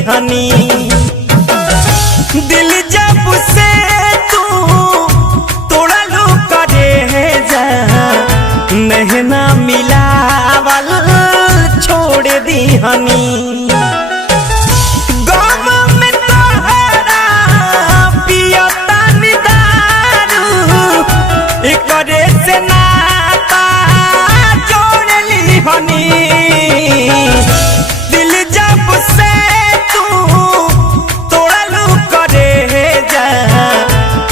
दीहनी। दिल जब से तू तोड़लू करे जा नहना मिलावल छोड़ दीहनी। दिल जब से तू तोड़लू करे जा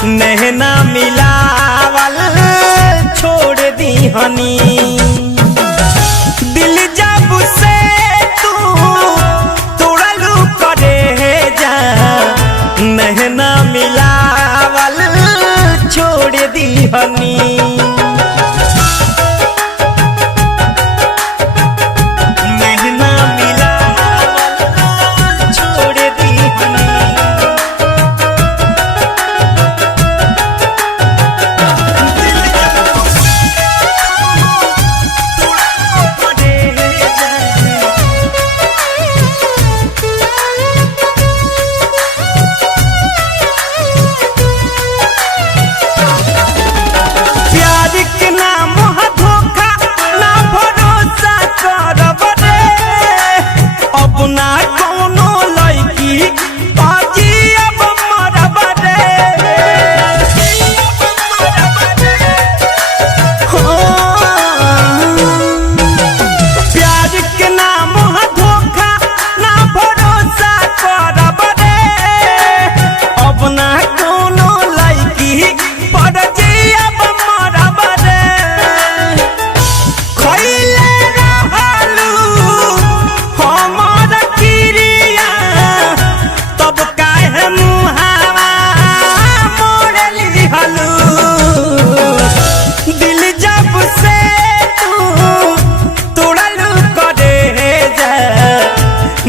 नहना मिलावल छोड़ दीहनी। दिल जब से तू तोड़लू करे जा नहना मिलावल छोड़ दीहनी।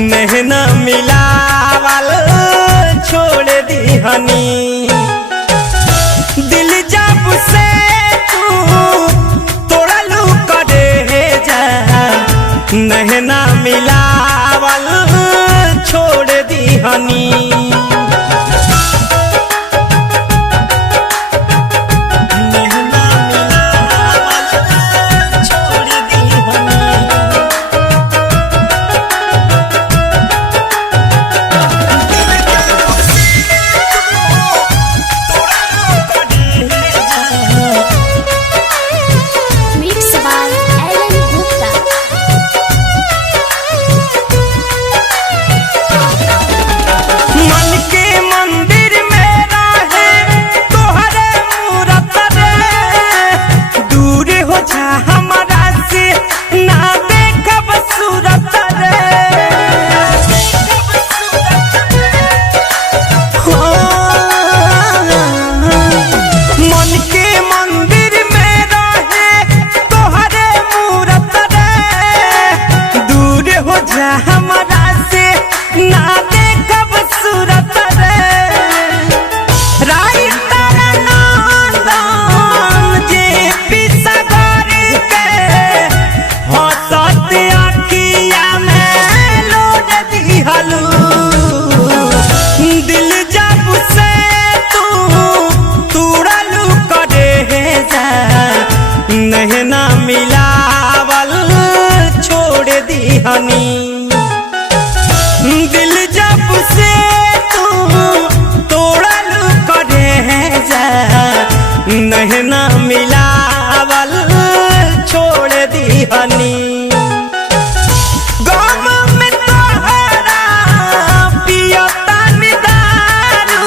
नहना मिलावल छोड़ दीहनी। दिल जब से तू तोड़लू करे जा नहना मिलावल छोड़ दीहनी। हमरा से ना देखब सूरत रे राइटर नंदन जे पिसगर के हंसत अखिया में लोड दिहलू। दिल जब से तू तोड़लू करे जा नहना मिलावल छोड़ दीहनी। दिल जब से तू तोड़लू करे जा नहना मिलावल छोड़ दीहनी। गम में तोहरा पियतनी दारू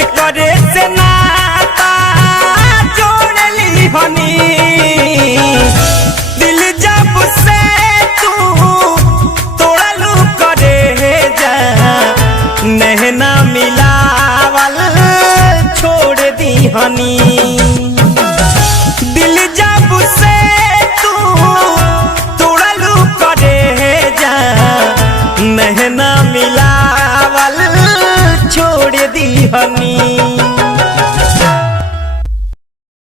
एकरे से नाता जोड़ लीहनी। दिल जब से नहना मिलावल छोड़ दीहनी। दिल जब से तू तोड़लू करे जा नहना मिलावल छोड़ दीहनी।